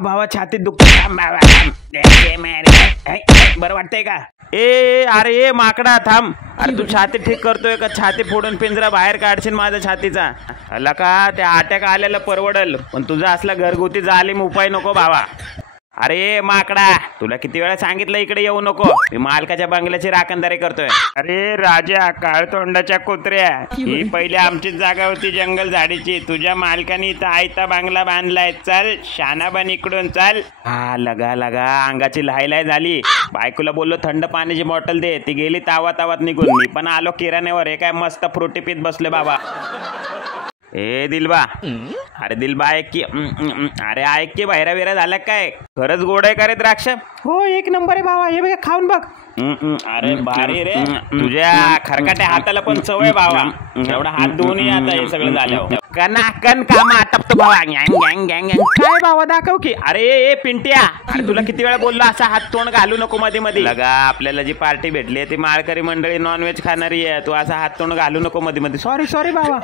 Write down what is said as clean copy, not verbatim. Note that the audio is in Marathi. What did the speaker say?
भावा छातीत दुखत बरं वाटतंय का? ए अरे ए माकडा थांब. अरे तू छाती ठीक करतोय का? छाती फोडून पिंजरा बाहेर काढशील माझ्या छातीचा. आला का त्या अटॅक आलेला परवडल, पण तुझा असला घरगुती जालीम उपाय नको भावा. अरे माकडा तुला किती वेळा सांगितलं इकडे येऊ नको. मी मालकाच्या बंगल्याची राखणदारी करतोय. अरे राजा काळतोंडाच्या कुत्र्या, ही पहिली आमचीच जागा होती जंगल झाडीची. तुझ्या मालकाने इथं आयता बांगला बांधलाय. चल शाना बन इकडून चल. हा लगा लगा अंगाची लहायलाय झाली. बायकोला बोललो थंड पाण्याची बॉटल दे, ती गेली तावा तावात निघून. मी पण आलो किराण्यावर. हे काय मस्त फ्रुटी पीत बसले बाबा. ए दिलबा, अरे दिलबा ऐक की. अरे ऐक की बाहेरा बिरा झाला काय? खरंच गोड आहे का रे द्राक्ष? हो एक नंबर आहे बाबा, हे बघ खाऊन बघ. अरे भारी रे, तुझ्या खरकाट्या हाताला पण सवय बाबा. एवढा हात धुवून आता हे सगळं झालं. कन काम आटपतो बाबा. काय बाबा दाखव की. अरे ए पिंट्या, अरे तुला किती वेळा बोललो असा हात तोंड घालू नको मध्ये मध्ये. लगा आपल्याला जी पार्टी भेटली ती माळकरी मंडळी नॉनव्हेज खाणारी आहे. तू असा हात तोंड घालू नको मध्ये मध्ये. सॉरी बाबा.